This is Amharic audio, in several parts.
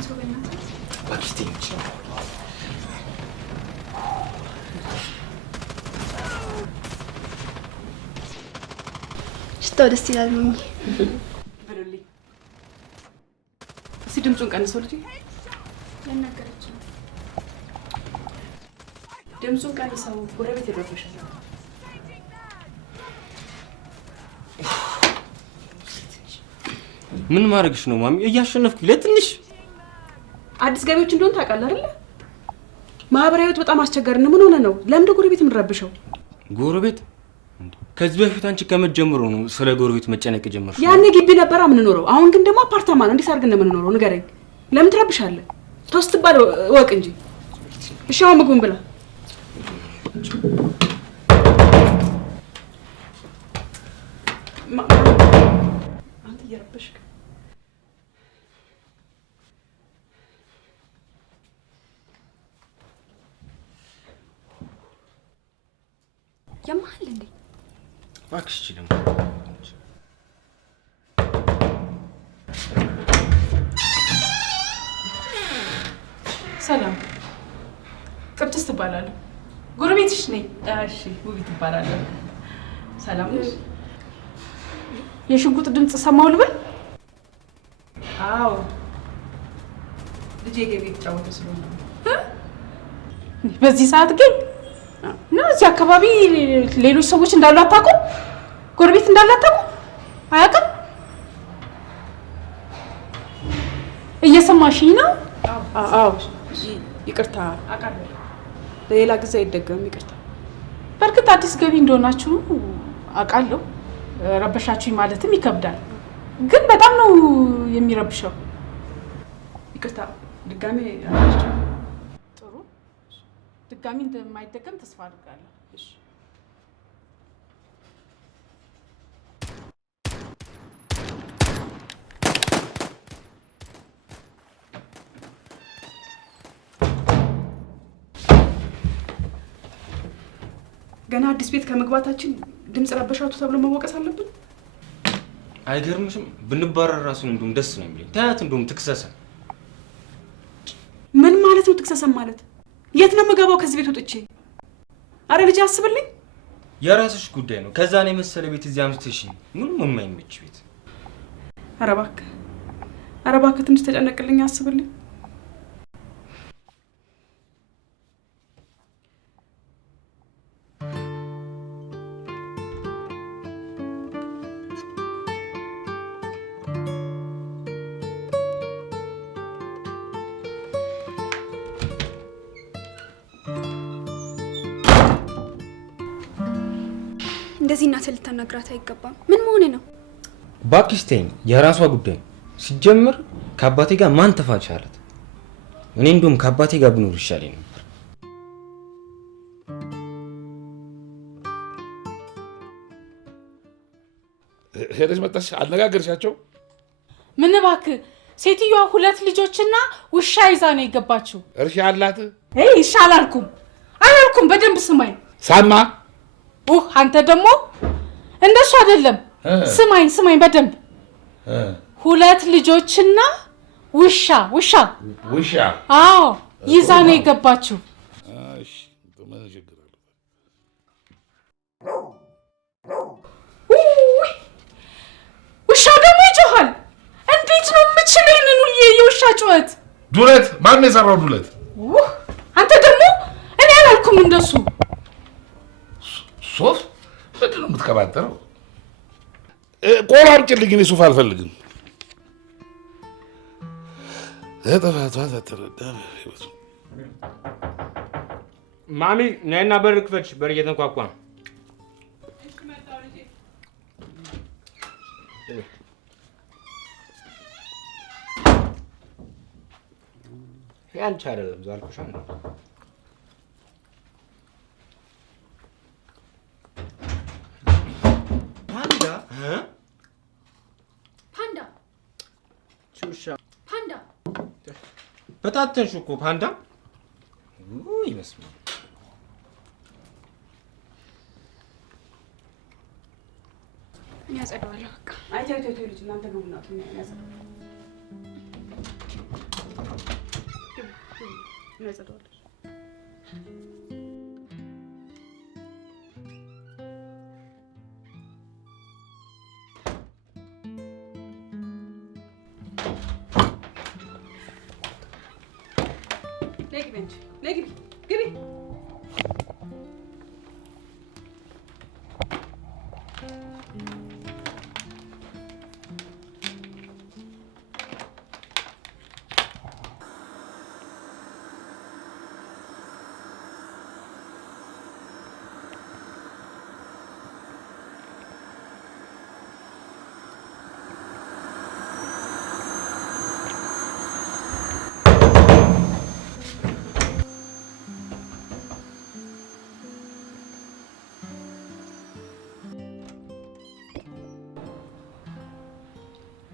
ሰው በእናትህ ባክስቴጅ ሽታው ደስ ይላል ነው በሉልኝ እስኪ ድምፁን ቀንሰው ልጅ ያናገረች ድምፁን ቀንሰው ጎረቤት ይረብሻል ምን ማድረግሽ ነው ማሚ እያሸነፍኩ ለትንሽ አዲስ ገቢዎች እንደሆነ ታውቃለህ አይደል ማህበራዊ ህይወት በጣም አስቸጋሪ ነው ምን ሆነ ነው ለምን ጎረቤት ምንረብሽው ጎረቤት ከዚህ በፊት አንቺ ከመጀመሩ ነው ስለ ጎረቤት መጨነቅ ጀመርሽ ያኔ ግቢ ነበር ምንኖረው አሁን ግን ደግሞ አፓርታማ ነው እንዴት አድርገን ምንኖረው ንገረኝ ለምን ትረብሻለህ ቶስት ባለ ወቅ እንጂ እሺ አሁን ምግቡን ብላ አንተ እየረበሽክ ያማል እንዴ እባክሽ ደግሞ ሰላም ቅድስት ትባላለህ ጎረቤትሽ ነኝ እሺ ውቢት ትባላለህ ሰላም ነሽ የሽጉጥ ድምጽ ሰማው ልበል አዎ ልጄ ገቢ ተጫወተ ስለሆነ በዚህ ሰዓት ግን ነው እዚህ አካባቢ ሌሎች ሰዎች እንዳሉ አታውቁም ጎረቤት እንዳሉ አታውቁም አያውቅም እየሰማሽኝ ነው አዎ ይቅርታ አቃለሁ ለሌላ ጊዜ አይደገም ይቅርታ በርግጥ አዲስ ገቢ እንደሆናችሁ አቃለሁ ረበሻችሁኝ ማለትም ይከብዳል ግን በጣም ነው የሚረብሸው ይቅርታ ድጋሜ አላችሁ ጥሩ ድጋሜ እንደማይደገም ተስፋ አድርጋለሁ እሺ ገና አዲስ ቤት ከመግባታችን ድምጽ ረበሻቱ ተብሎ መወቀስ አለብን አይገርምሽም ብንባረር ራሱን እንደውም ደስ ነው የሚለኝ ታያት እንደውም ትክሰሰን ምን ማለት ነው ትክሰሰን ማለት የት ነው የምገባው ከዚህ ቤት ወጥቼ አረ ልጅ አስብልኝ የራስሽ ጉዳይ ነው ከዛ ነው የመሰለ ቤት እዚህ አምጥተሽኝ ምንም የማይመች ቤት ኧረ እባክህ ትንሽ ተጨነቅልኝ አስብልኝ እንደዚህ እናት ልታናግራት አይገባም ምን መሆኔ ነው ባክስቴን የራሷ ጉዳይ ሲጀምር ከአባቴ ጋር ማን ተፋቻለት እኔ እንደውም ከአባቴ ጋር ብኖር ይሻለኝ ነበር ሄደሽ መጣሽ አነጋገርሻቸው ምን እባክህ ሴትዮዋ ሁለት ልጆችና ውሻ ይዛ ነው የገባችው እርሻ አላት እሺ አላልኩም በደንብ ስማኝ ሳማ አንተ ደግሞ እንደሱ አይደለም ስማኝ በደንብ ሁለት ልጆችና ውሻ አዎ ይዛ ነው የገባችው እሺ ምን ችግር አለ ውሻው ደግሞ ይጮሃል እንዴት ነው የምችለው ይሄንን የውሻ ጩኸት ዱለት ማን ነው የሰራው ዱለት አንተ ደግሞ እኔ አላልኩም እንደሱ ሶፍ ምንድን ነው የምትቀባጠረው ቆላ አምጪልኝ እኔ ሱፍ አልፈልግም ጥፋቷ ተተረዳ ማሚ ነይና በር ክፈች በር እየተንኳኳ ነው ያንቺ አይደለም ዛልኩሽ ፓንዳ ቹሻ ፓንዳ በታተንሽ እኮ ፓንዳ ይመስላል እኔ አጸደዋለሁ በቃ አይተው ልጅ እናንተ ነው እናቱ ያዘ ያጸዳዋለሽ። ነይ ግቢ።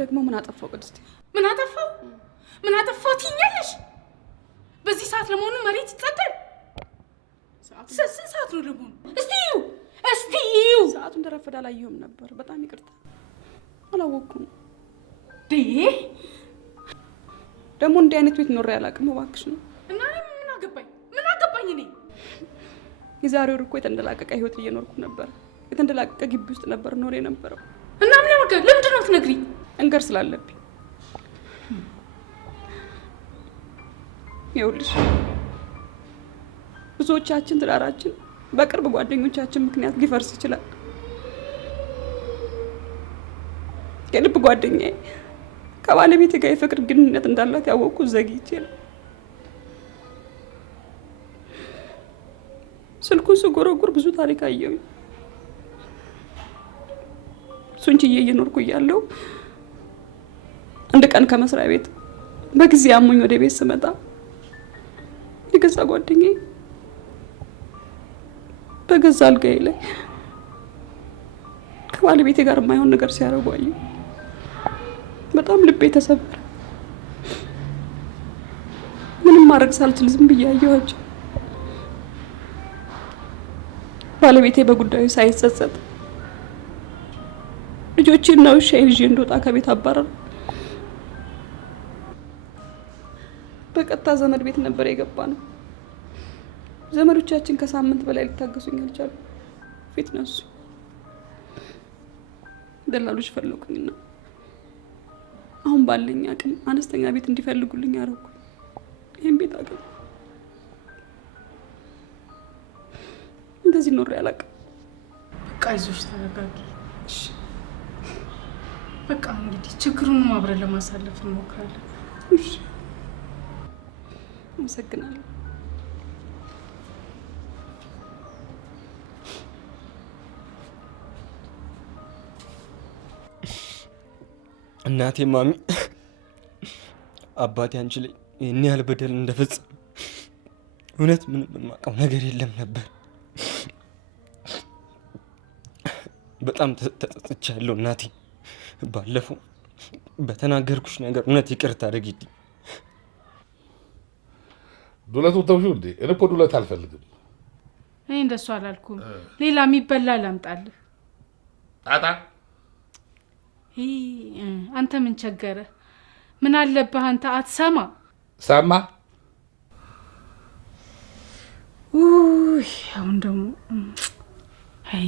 ደግሞ ምን አጠፋው ቅድስት? ምን አጠፋው ትይኛለሽ? በዚህ ሰዓት ለመሆኑ መሬት ይጸዳል? ስንት ሰዓት ነው ለመሆኑ? እስቲ እዩ። ሰዓቱ እንደረፈደ አላየሁም ነበር። በጣም ይቅርታ፣ አላወቅኩም። ደግሞ እንዲህ አይነት ቤት ኖሬ አላውቅም። እባክሽ ነው እና ምን አገባኝ እኔ። የዛሬ ወር እኮ የተንደላቀቀ ህይወት እየኖርኩ ነበር። የተንደላቀቀ ግቢ ውስጥ ነበር ኖሬ የነበረው። እና ምን ያወርጋል? ለምንድን ነው ትነግሪኝ? እንገር ስላለብኝ። ይኸውልሽ ብዙዎቻችን ትዳራችን በቅርብ ጓደኞቻችን ምክንያት ሊፈርስ ይችላል። የልብ ጓደኛዬ ከባለቤቴ ጋር የፍቅር ግንኙነት እንዳላት ያወቅኩት ዘግይቼ ነው። ስልኩን ስጎረጉር ብዙ ታሪክ አየሁኝ። እሱን ችዬ እየኖርኩ እያለሁ አንድ ቀን ከመስሪያ ቤት በጊዜ አሞኝ ወደ ቤት ስመጣ የገዛ ጓደኛዬ በገዛ አልጋዬ ላይ ከባለቤቴ ጋር የማይሆን ነገር ሲያደርጉ አየሁ። በጣም ልቤ ተሰበረ። ምንም ማድረግ ሳልችል ዝም ብዬ አየኋቸው። ባለቤቴ በጉዳዩ ሳይጸጸት ልጆቼና ውሻዬን ይዤ እንደወጣ ከቤት አባረረ። በቀጥታ ዘመድ ቤት ነበር የገባነው። ዘመዶቻችን ከሳምንት በላይ ሊታገሱኝ አልቻሉ። ፊት ነሱ። ደላሎች ፈለጉኝና አሁን ባለኝ አቅም አነስተኛ ቤት እንዲፈልጉልኝ አደረኩ። ይሄን ቤት አገኘሁ። እንደዚህ ኖሬ አላውቅም። በቃ አይዞሽ፣ ተረጋጊ። እሺ በቃ እንግዲህ ችግሩንም አብረን ለማሳለፍ እንሞክራለን። እሺ አመሰግናለሁ። እናቴ ማሚ አባቴ አንቺ ላይ ይህን ያህል በደል እንደፈጸመ እውነት ምንም የማውቀው ነገር የለም ነበር። በጣም ተጸጽቻለሁ እናቴ። ባለፈው በተናገርኩሽ ነገር እውነት ይቅርታ አድርጊልኝ። ዱለቱ ተውሽው እንዴ? እኔ እኮ ዱለት አልፈልግም። እኔ እንደሱ አላልኩም። ሌላ የሚበላ ላምጣልህ። ጣጣ አንተ ምን ቸገረ? ምን አለብህ አንተ አትሰማ? ሰማ። አሁን ደግሞ አይ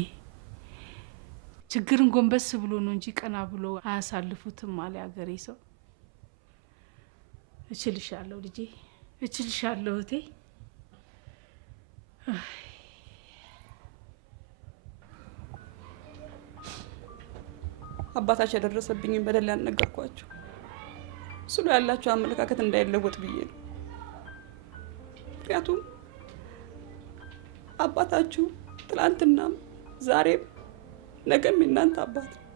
ችግርን ጎንበስ ብሎ ነው እንጂ ቀና ብሎ አያሳልፉትም አለ ያገሬ ሰው። እችልሻለሁ ልጄ፣ እችልሻለሁ እቴ። አባታቸው ያደረሰብኝን በደል ያልነገርኳቸው ስለ ያላቸው አመለካከት እንዳይለወጥ ብዬ ነው። ምክንያቱም አባታችሁ ትላንትናም ዛሬም ነገም የእናንተ አባት ነው።